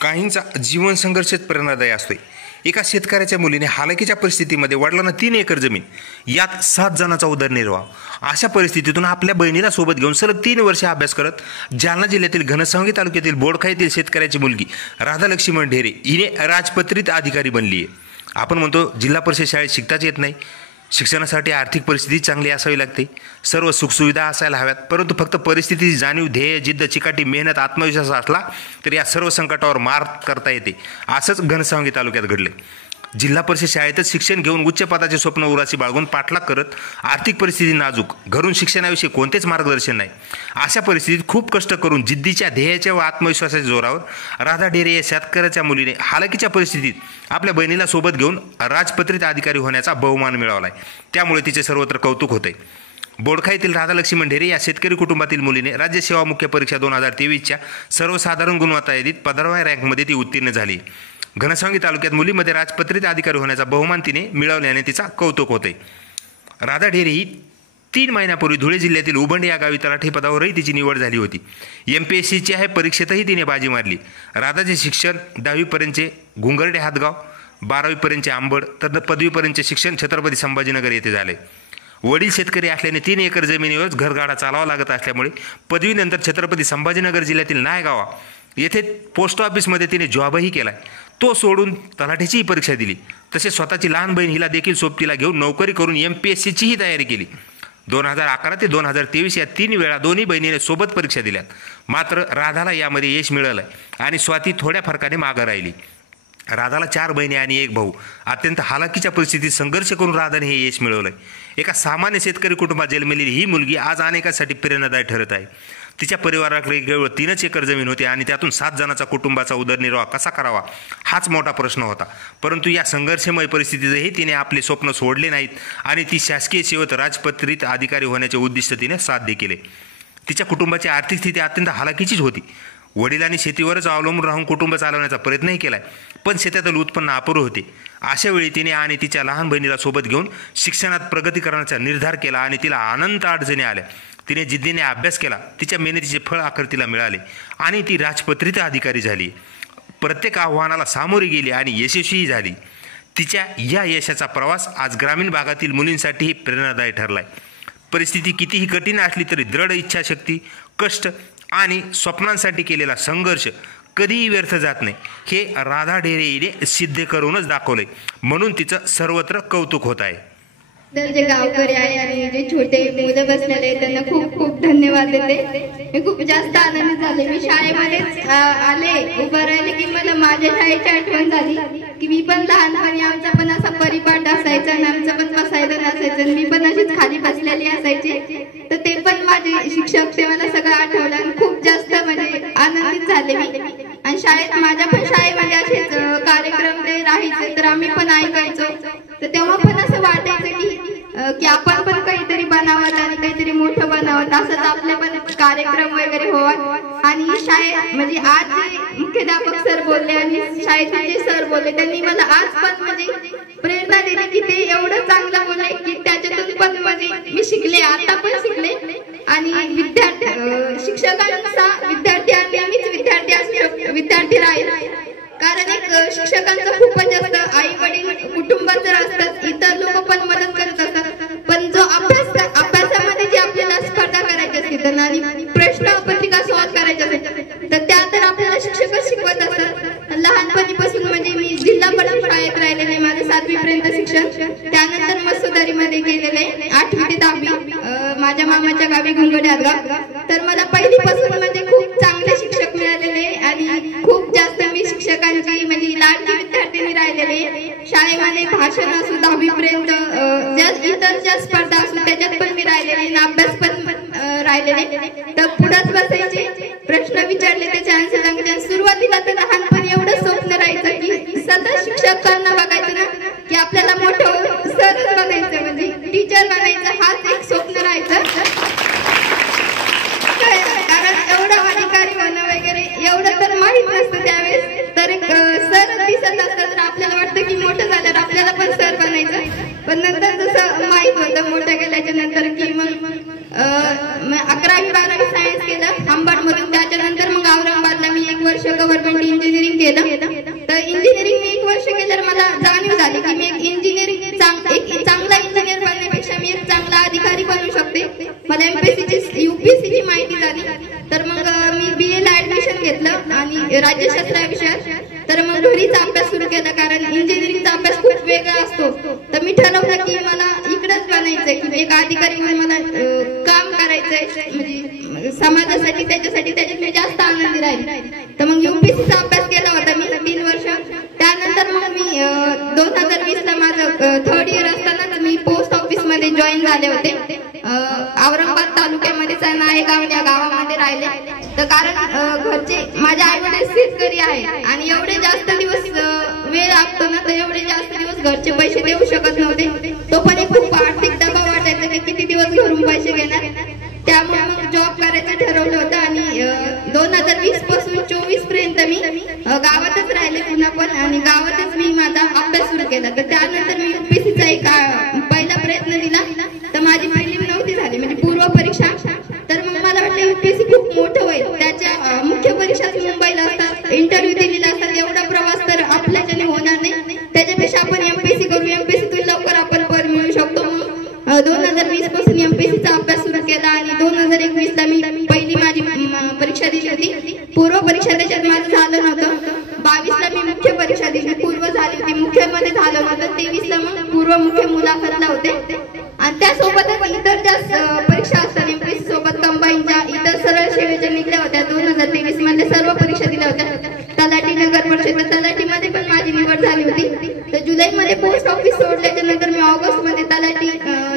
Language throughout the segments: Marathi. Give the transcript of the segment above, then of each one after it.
काहींचा जीवन संघर्षच प्रेरणादायी असतोय। एका शेतकऱ्याच्या मुलीने हालाकीच्या परिस्थितीमध्ये वडिलांना 3 एकर जमीन, यात 7 जणांचा उदरनिर्वाह, अशा परिस्थितीतून आपल्या बहिणीला सोबत घेऊन सलग 3 वर्षे अभ्यास करत जालना जिल्ह्यातील घनसावंगी तालुक्यातील बोडखा येथील शेतकऱ्याची मुलगी राधा लक्ष्मण ढेरे हिने राजपत्रित अधिकारी बनली आहे। आपण म्हणतो जिल्हा परिषद शाळेत शिकताच येत नाही, शिक्षणासाठी आर्थिक परिस्थिती चांगली असावी लागते, सर्व सुखसुविधा असायला हव्यात, परंतु फक्त परिस्थितीची जाणीव, ध्येय, जिद्द, चिकाटी, मेहनत, आत्मविश्वास असला तर या सर्व संकटावर मात करता येते। असंच घनसावंगी तालुक्यात घडले। जिल्हा परिषद शाळेतच शिक्षण घेऊन उच्च पदाचे स्वप्न उराशी बाळगून पाठलाग करत आर्थिक परिस्थिती नाजूक, घरून शिक्षणाविषयी कोणतेच मार्गदर्शन नाही, अशा परिस्थितीत खूप कष्ट करून जिद्दीच्या, ध्येयाच्या व आत्मविश्वासाच्या जोरावर राधा ढेरे या शेतकऱ्याच्या मुलीने हालाकीच्या परिस्थितीत आपल्या बहिणीला सोबत घेऊन राजपत्रित अधिकारी होण्याचा बहुमान मिळवला आहे। त्यामुळे तिचे सर्वत्र कौतुक होते। बोडखा येथील राधा लक्ष्मण ढेरे या शेतकरी कुटुंबातील मुलीने राज्य सेवा मुख्य परीक्षा 2023च्या सर्वसाधारण गुणवत्ता यादीत 15व्या रँकमध्ये ती उत्तीर्ण झाली। घनसावंगी तालुक्यात मुलीमध्ये राजपत्रित अधिकारी होण्याचा बहुमान तिने मिळवल्याने तिचा कौतुक होते। राधा ढेरे ही 3 महिन्यापूर्वी धुळे जिल्ह्यातील उबंड या गावी तलाठी पदावरही तिची निवड झाली होती। MPSCच्या हे परीक्षेतही तिने बाजी मारली। राधाचे शिक्षण 10वीपर्यंतचे घुंगर्डे हातगाव, 12वीपर्यंतचे आंबड, तर पदवीपर्यंतचे शिक्षण छत्रपती संभाजीनगर येथे झाले। वडील शेतकरी असल्याने 3 एकर जमिनीवरच घरगाडा चालावा लागत असल्यामुळे पदवीनंतर छत्रपती संभाजीनगर जिल्ह्यातील नायगावा येथे पोस्ट ऑफिसमध्ये तिने जॉबही केला। तो सोडून तलाठीचीही परीक्षा दिली, तसेच स्वतःची लहान बहीण हिला देखील सोबतीला घेऊन नोकरी करून MPSCचीही तयारी केली। 2011 ते 2023 या 3 वेळा दोन्ही बहिणीने सोबत परीक्षा दिल्यात, मात्र राधाला यामध्ये यश मिळालं आणि स्वाती थोड्या फरकाने मागं राहिली। राधाला 4 बहिणी आणि 1 भाऊ। अत्यंत हालाकीच्या परिस्थितीत संघर्ष करून राधाने हे यश मिळवलंय। एका सामान्य शेतकरी कुटुंबात जन्मलेली ही मुलगी आज अनेकांसाठी प्रेरणादायी ठरत आहे। तिच्या परिवाराकडे केवळ 3च एकर जमीन होती आणि त्यातून 7 जणांचा कुटुंबाचा उदरनिर्वाह कसा करावा हाच मोठा प्रश्न होता। परंतु या संघर्षमय परिस्थितीतही तिने आपले स्वप्न सोडले नाहीत आणि ती शासकीय सेवेत राजपत्रित अधिकारी होण्याचे उद्दिष्ट तिने साध्य केले। तिच्या कुटुंबाची आर्थिक स्थिती अत्यंत हालाकीचीच होती। वडिलांनी शेतीवरच अवलंबून राहून कुटुंब चालवण्याचा प्रयत्नही केलाय, पण शेतातील उत्पन्न अपुरं होते। अशा वेळी तिने आणि तिच्या लहान बहिणीला सोबत घेऊन शिक्षणात प्रगती करण्याचा निर्धार केला आणि तिला अनंत अडचणी आल्या। तिने जिद्दीने अभ्यास केला, तिच्या मेहनतीचे फळ अखेर तिला मिळाले आणि ती राजपत्रित अधिकारी झाली। प्रत्येक आव्हानाला सामोरी गेली आणि यशस्वीही झाली। तिच्या या यशाचा प्रवास आज ग्रामीण भागातील मुलींसाठीही प्रेरणादायी ठरलाय। परिस्थिती कितीही कठीण असली तरी दृढ इच्छाशक्ती, कष्ट आणि स्वप्नांसाठी केलेला संघर्ष कधीही व्यर्थ जात नाही, हे राधा ढेरे हिने सिद्ध करूनच दाखवले, म्हणून तिचं सर्वत्र कौतुक होत आहे। तर जे गावकरी आहे आणि जे छोटे मुलं बसलेले आहेत त्यांना खूप खूप धन्यवाद देते। मी खूप जास्त आनंदित झाले। मी शाळेमध्ये आले, उभं राहिले की मला माझ्या शाळेची आठवण झाली की मी पण लहानपणी आमचा पण असा परिपाठ असायचा आणि आमचं पण बसायचं नसायचं, मी पण अशीच खाली बसलेली असायची, तर ते पण माझे शिक्षक ते मला सगळं आठवलं आणि खूप जास्त म्हणजे आनंदित झाले मी। आणि शाळेत माझ्या पण शाळेमध्ये असेच कार्यक्रम ते राहायचे तर आम्ही पण ऐकायचो, तर तेव्हा पण असं वाटायचं की आपण पण काहीतरी बनावं आणि काहीतरी मोठं बनावं, असंच आपले पण कार्यक्रम वगैरे व्हावं। आणि शाळेत म्हणजे आज जे मुख्याध्यापक सर बोलले आणि शाळेचे जे सर बोलले त्यांनी मला आज पण म्हणजे प्रेरणा दिली की ते एवढं चांगलं बोलले की त्याच्यातून पण म्हणजे मी शिकले, आता पण शिकले। आणि शिक्षकांचा विद्यार्थी आणि नेहमीच विद्यार्थी राहील, कारण एक शिक्षकांचं खूपच जास्त आई वडील कुटुंबात जर असतात, इतर लोक पण मदत करत असतात, पण जो अभ्यासामध्ये जे आपल्याला स्पर्धा करायची असते आणि प्रश्नपत्रिका सॉल्व्ह करायच्या असतात तर त्या तर आपल्याला शिक्षकच शिकवत असतात। लहानपणीपासून म्हणजे मी जिल्हा परिषद शाळेत राहिलेले, माझे 7वी पर्यंत शिक्षण, त्यानंतर मसुदारीमध्ये गेलेले 8वी ते 10वी माझ्या मामाच्या गावी घुंगर्डे हातगाव। तर मला पहिलीपासून म्हणजे खूप चांगले शिक्षक मिळालेले आणि खूप जास्त मी शिक्षकांची म्हणजे लाडकी विद्यार्थिनी राहिलेले। शाळेमध्ये भाषण असो 10वी पर्यंत, इतर ज्या स्पर्धा असो त्याच्यात पण मी राहिलेले आणि अभ्यास पण राहिलेले, तर पुढेच बसायचे, प्रश्न विचारले त्याचे आन्सर सांगितले। सुरुवातीला तर लहानपणी एवढं स्वप्न राहायचं की सतत शिक्षकांना बघायचं ना की आपल्याला मोठं सरच बनायचं, म्हणजे टीचर बनायचं, हाच एक स्वप्न राहायचं, कारण एवढं अधिकारी होणं वगैरे एवढं तर माहित नसतं त्यावेळेस, तर एक सर दिसत असतं तर आपल्याला वाटतं की मोठं झाल्यावर आपल्याला पण सर बनायचं। पण नंतर जसं माहित होतं मोठं गेल्याच्या नंतर की मग 11वी 12वी सायन्स केलं आंबडमधून, त्याच्यानंतर मग औरंगाबादला मी 1 वर्ष गव्हर्नमेंट इंजिनिअरिंग केलं। राज्यशास्त्र या विषयात. तर मग घरीच अभ्यास सुरू केला, कारण इंजिनिअरिंगचा अभ्यास खूप वेगळा असतो. तर मी ठरवलं की मला इकडंच बनायचंय, की एक अधिकारी म्हणून मला काम करायचंय, म्हणजे समाजासाठी, त्याच्यात मी जास्त आनंदी राहील. तर मग UPSCचा अभ्यास केला होता मी 3 वर्ष. त्यानंतर मग मी 2020 ला माझं 3rd इयर असतानाच मी पोस्ट ऑफिस मध्ये जॉईन झाले होते. औरंगाबाद तालुक्यामध्येच नायगाव या गावामध्ये राहिले. तर कारण घरचे माझे आई वडील शेतकरी आहे आणि एवढे जास्त दिवस वेळ लागतो ना, तर एवढे जास्त दिवस घरचे पैसे देऊ शकत नव्हते. तो पण एक खूप आर्थिक दबाव वाटायचा की किती दिवस घरून पैसे घेणार. त्यामुळे मग जॉब करायचं ठरवलं होतं आणि 2020 पासून 24 पर्यंत मी गावातच राहिले पुन्हा पण, आणि गावातच मी माझा अभ्यास सुरू केला. तर त्यानंतर मी UPSCचा एक पहिला प्रयत्न दिला. तर माझी प्रिलिम नव्हती झाली, म्हणजे पूर्व परीक्षा. तर मग मला वाटलं UPSC खूप मोठं होईल, त्याच्या मुख्य परीक्षा मुंबईला असतात, इंटरव्ह्यू दिलेला असतात, एवढा प्रवास तर आपल्याच्याने होणार नाही. त्याच्यापेक्षा आपण MPSC करू, MPSCतून लवकर आपण पर मिळू शकतो. मग 2020 पासून MPSCचा अभ्यास सुरू केला आणि 2021 ला मी पहिली माझी परीक्षा दिली होती. पूर्व परीक्षा त्याच्यात माझं झालं नव्हतं. 22 ला मी मुख्य परीक्षा दिली, पूर्व झाली होती, मुख्यमध्ये झालं नव्हतं. 23 ला मग पूर्व मुख्य मुलाखतला होते. आणि त्यासोबतच इतर ज्या परीक्षा असतात MPSC सोबत कंबाईनच्या इतर सरळ सेवेच्या निघल्या होत्या. 2023 मध्ये सर्व परीक्षा दिल्या होत्या. तलाठी, नगर परिषद, तलाठीमध्ये पण माझी निवड झाली होती. तर जुलैमध्ये पोस्ट ऑफिस सोडल्याच्या नंतर मी ऑगस्ट मध्ये तलाठी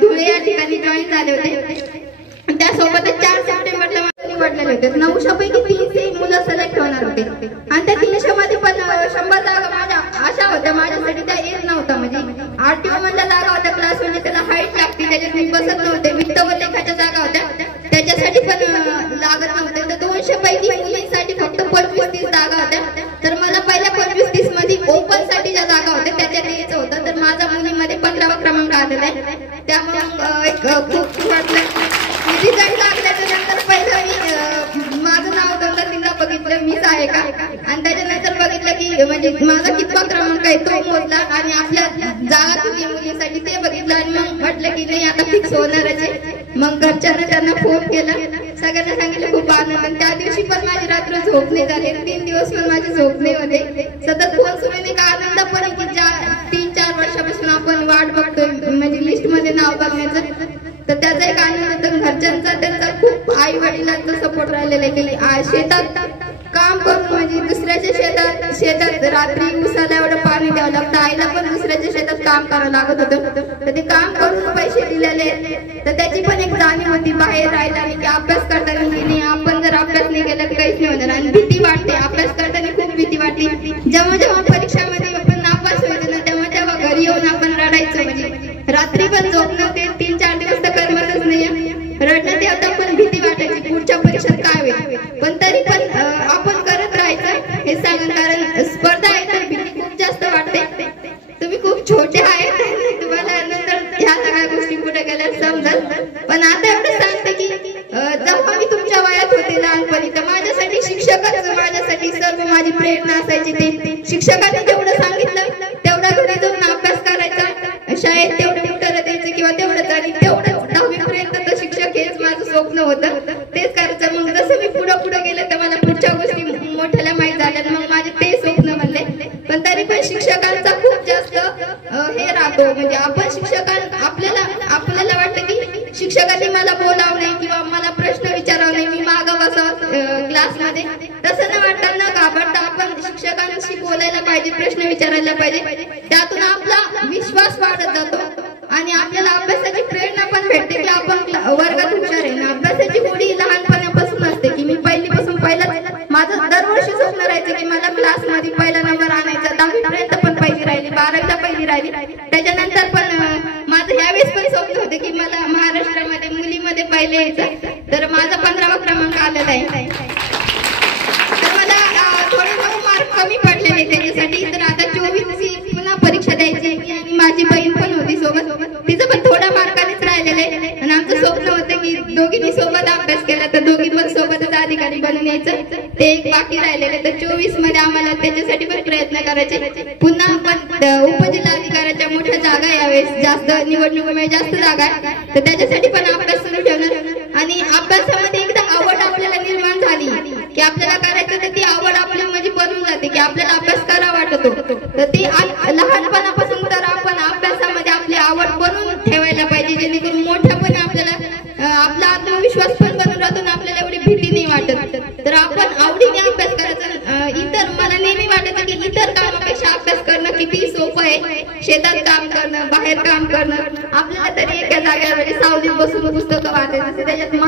धुळे या ठिकाणी जॉईन झाले होते. त्यासोबतच 4 सप्टेंबरला मला निवडलेले होते. 900 पैकी 300 मुलं सिलेक्ट होणार होते आणि त्या 300 मध्ये पण 100 जागा माझ्या अशा होत्या, माझ्यासाठी त्या येत नव्हत्या. म्हणजे RTO मधल्या जागा होत्या, क्लास म्हणजे त्याला हाईट लागते, त्याच्यात मी बसत नव्हते. वित्त व लेखाच्या जागा होत्या, त्याच्यासाठी पण लागत नव्हते. तर 200 पैकी मुलींसाठी फक्त 25-30 जागा होत्या. तर मला पहिल्या 25-30 मध्ये ओपन साठी ज्या जागा होत्या त्याच्यात यायचं होतं. तर माझा मुलीमध्ये 15वा क्रमांक आलेला आहे. त्यामुळे एक खूप वाटलं. रिझल्ट लागल्याच्या नंतर पहिलं मी माझं नाव तिला बघितलं, मीच आहे का, आणि त्याच्यानंतर बघितलं की म्हणजे माझा कितवा क्रमांक आहे तो मोजला आणि आपल्या जागा किती मुलींसाठी ते बघितलं आणि मग म्हटलं की नाही आता फिक्स होणारच आहे. मग घरच्यांना त्यांना फोन केला, सगळ्यांना सांगितलं. खूप आनंद. त्या दिवशी पण माझी रात्र झोप नाही झाली, 3 दिवस पण माझी झोप नाही होते. सतत फोन सुरू नाही का आनंद पण की 3-4 वर्षापासून आपण वाट बघतोय म्हणजे लिस्ट मध्ये नाव बघण्याचं. तर त्याचा एक आनंद. तर घरच्यांचा त्यांचा खूप आई वडिलांचा सपोर्ट राहिलेला आहे की शेतात काम करून म्हणजे दुसऱ्याच्या शेतात रात्री उसाला एवढं पाणी द्यावं लागतं. आईला पण दुसऱ्याच्या शेतात काम करावं लागत होतं. तर ते काम करून पैसे दिलेले, तर त्याची पण एक जाणीव होती. बाहेर राहिला आणि की अभ्यास करताना की नाही, आपण जर अभ्यास नाही केला तर काहीच नाही होणार. आणि भीती वाटते, अभ्यास करताना खूप भीती वाटते. जेव्हा परीक्षामध्ये आपण नापास व्हायचो ना, तेव्हा घरी येऊन आपण रडायचो. म्हणजे रात्री पण झोप नव्हते, 3-4 दिवस तर करमतच नाही. रडण्यात येतं पण भीती वाटायची पुढच्या परीक्षेत काय होईल. पण तरी पण आपण करत राहायचं हे सांगून, कारण स्पर्धा आहे तर भीती खूप जास्त वाटते. तुम्ही खूप छोटे आहेत, तुम्हाला नंतर ह्या सगळ्या गोष्टी पुढे गेल्या समजत. पण आता एवढं सांगते की जेव्हा मी तुमच्या वयात होते लहानपणी, तर माझ्यासाठी शिक्षकच माझ्यासाठी सर्व माझी प्रेरणा असायची. ते शिक्षकांनी जेवढं सांगितलं तेवढा घरी जाऊन अभ्यास करायचा, शाळेत तेवढं उत्तर द्यायचं किंवा तेवढंच, आणि तेवढंच 10वी पर्यंत तर शिक्षक हेच माझं स्वप्न होतं, तेच करायचं. मग जसं मी पुढे गेले तर मला पुढच्या गोष्टी मोठ्याला माहीत झाल्या, मग माझे ते स्वप्न म्हणले. पण तरी पण शिक्षकांचा खूप जास्त हे राहतो. म्हणजे आपण आपल्याला वाटतं की शिक्षकांनी मला बोलावं नाही किंवा मला प्रश्न विचारावं नाही, मी मागं बसावं क्लासमध्ये. तसं न वाटतं, न घाबरता आपण शिक्षकांशी बोलायला पाहिजे, प्रश्न विचारायला पाहिजे. त्यातून आपला विश्वास वाढत जातो आणि आपल्याला अभ्यासाची प्रेरणा पण भेटते की आपण वर्गात हुशार आहे ना. अभ्यासाची गोडी लहानपणापासून असते की मी पहिलीपासून माझं दरवर्षी स्वप्न राहायचं की मला क्लासमध्ये पहिला नंबर आणायचा. 10वी पर्यंत पण पहिली राहिली, 12वीला पहिली राहिली. त्याच्यानंतर पण माझं यावेळेस पण स्वप्न होते की मला महाराष्ट्रामध्ये मुलीमध्ये पहिले यायचं. तर माझा 15वा क्रमांक आलेला आहे. तर मला थोडे मार्क कमी पडलेले त्याच्यासाठी. तर आता 24ची पुन्हा परीक्षा द्यायची आणि माझी बहीण पण होती सोबत, तिचं पण थोड्या मार्कानेच राहिलेलं आहे. आणि आमचं स्वप्न होतं की दोघींनी सोबत अभ्यास केला तर दोघी पण सोबतच अधिकारी बनून यायचं, ते एक बाकी राहिलेलं. तर 24 मध्ये आम्हाला त्याच्यासाठी पण प्रयत्न करायचे. पुन्हा आपण उपजिल्हाधिकाऱ्याच्या मोठ्या जागा यावेळेस जास्त निवडणुकीमध्ये जास्त जागा आहे, तर त्याच्यासाठी पण अभ्यास सुरू ठेवणार. आणि अभ्यासामध्ये एकदा आवड आपल्याला निर्माण झाली की आपल्याला करायचं तर ती आवड आपल्या बसून पुस्तकं वाचायचं असते, त्याच्यात माहिती